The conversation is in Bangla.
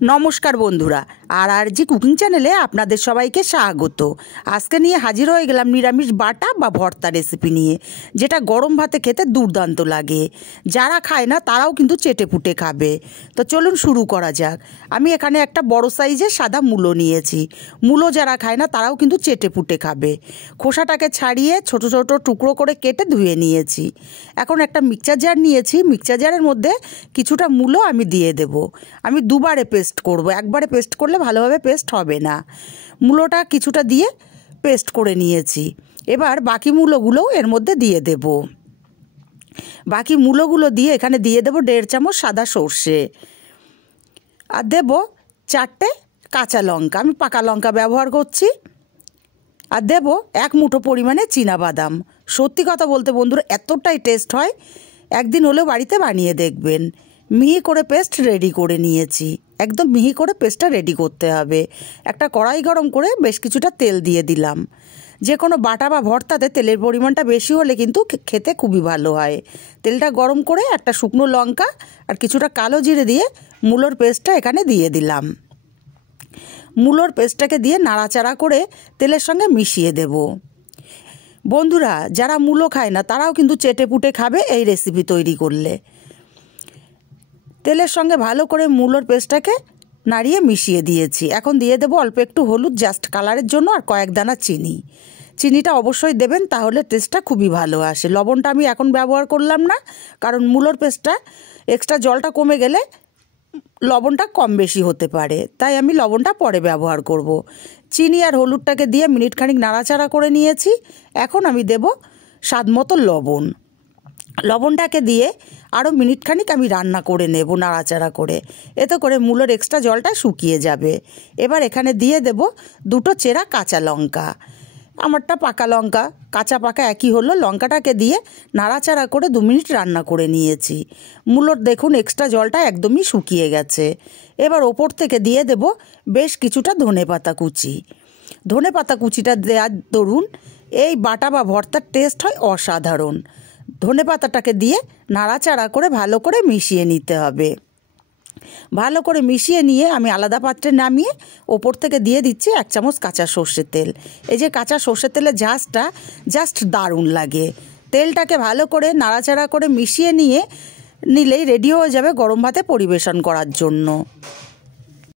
নমস্কার বন্ধুরা, আর জি কুকিং চ্যানেলে আপনাদের সবাইকে স্বাগত। আজকে নিয়ে হাজির হয়ে গেলাম নিরামিষ বাটা বা ভর্তা রেসিপি নিয়ে, যেটা গরম ভাতে খেতে দুর্দান্ত লাগে। যারা খায় না তারাও কিন্তু চেটেপুটে খাবে। তো চলুন শুরু করা যাক। আমি এখানে একটা বড় সাইজের সাদা মূলো নিয়েছি। মূলো যারা খায় না তারাও কিন্তু চেটেপুটে খাবে। খোসাটাকে ছাড়িয়ে ছোট ছোট টুকরো করে কেটে ধুয়ে নিয়েছি। এখন একটা মিক্সচার জার নিয়েছি। মিক্সচার জারের মধ্যে কিছুটা মূলো আমি দিয়ে দেব। আমি দুবারে পেস্ট করব, একবারে পেস্ট করলে ভালোভাবে পেস্ট হবে না। মূলোটা কিছুটা দিয়ে পেস্ট করে নিয়েছি। এবার বাকি মূলোগুলোও এর মধ্যে দিয়ে দেব। বাকি মূলোগুলো দিয়ে এখানে দিয়ে দেব 1.5 চামচ সাদা সর্ষে, আর দেব 4টে কাঁচা লঙ্কা, আমি পাকা লঙ্কা ব্যবহার করছি, আর দেব 1 মুঠো পরিমাণে চীনাবাদাম। সত্যি কথা বলতে বন্ধুরা, এতটাই টেস্ট হয়, একদিন হলেও বাড়িতে বানিয়ে দেখবেন। মিহি করে পেস্ট রেডি করে নিয়েছি। একদম মিহি করে পেস্টটা রেডি করতে হবে। একটা কড়াই গরম করে বেশ কিছুটা তেল দিয়ে দিলাম। যে কোনো বাটা বা ভর্তাতে তেলের পরিমাণটা বেশি হলে কিন্তু খেতে খুবই ভালো হয়। তেলটা গরম করে একটা শুকনো লঙ্কা আর কিছুটা কালো জিরে দিয়ে মূলোর পেস্টটা এখানে দিয়ে দিলাম। মূলোর পেস্টটাকে দিয়ে নাড়াচাড়া করে তেলের সঙ্গে মিশিয়ে দেব। বন্ধুরা, যারা মূলো খায় না তারাও কিন্তু চেটেপুটে খাবে এই রেসিপি তৈরি করলে। তেলের সঙ্গে ভালো করে মূলোর পেস্টটাকে নাড়িয়ে মিশিয়ে দিয়েছি। এখন দিয়ে দেবো অল্প একটু হলুদ, জাস্ট কালারের জন্য, আর কয়েক দানা চিনি। চিনিটা অবশ্যই দেবেন, তাহলে টেস্টটা খুবই ভালো আসে। লবণটা আমি এখন ব্যবহার করলাম না, কারণ মূলোর পেস্টটা এক্সট্রা জলটা কমে গেলে লবণটা কম বেশি হতে পারে, তাই আমি লবণটা পরে ব্যবহার করব। চিনি আর হলুদটাকে দিয়ে মিনিটখানিক নাড়াচাড়া করে নিয়েছি। এখন আমি দেব স্বাদ মতো লবণ। লবণটাকে দিয়ে আরও মিনিটখানিক আমি রান্না করে নেব নাড়াচাড়া করে। এতে করে মূলোর এক্সট্রা জলটা শুকিয়ে যাবে। এবার এখানে দিয়ে দেব 2টো চেরা কাঁচা লঙ্কা। আমারটা পাকা লঙ্কা, কাঁচা পাকা একই হলো। লঙ্কাটাকে দিয়ে নাড়াচাড়া করে 2 মিনিট রান্না করে নিয়েছি। মূলোর দেখুন এক্সট্রা জলটা একদমই শুকিয়ে গেছে। এবার ওপর থেকে দিয়ে দেব বেশ কিছুটা ধনেপাতা কুচি। ধনেপাতা কুচিটা দেওয়ার দরুন এই বাটা বা ভর্তার টেস্ট হয় অসাধারণ। ধনেপাতাটাকে দিয়ে নাড়াচাড়া করে ভালো করে মিশিয়ে নিতে হবে। ভালো করে মিশিয়ে নিয়ে আমি আলাদা পাত্রে নামিয়ে ওপর থেকে দিয়ে দিচ্ছি 1 চামচ কাঁচা সর্ষের তেল। এই যে কাঁচা সর্ষের তেলের ঝাঁজটা জাস্ট দারুণ লাগে। তেলটাকে ভালো করে নাড়াচাড়া করে মিশিয়ে নিলেই রেডি হয়ে যাবে গরম ভাতে পরিবেশন করার জন্য।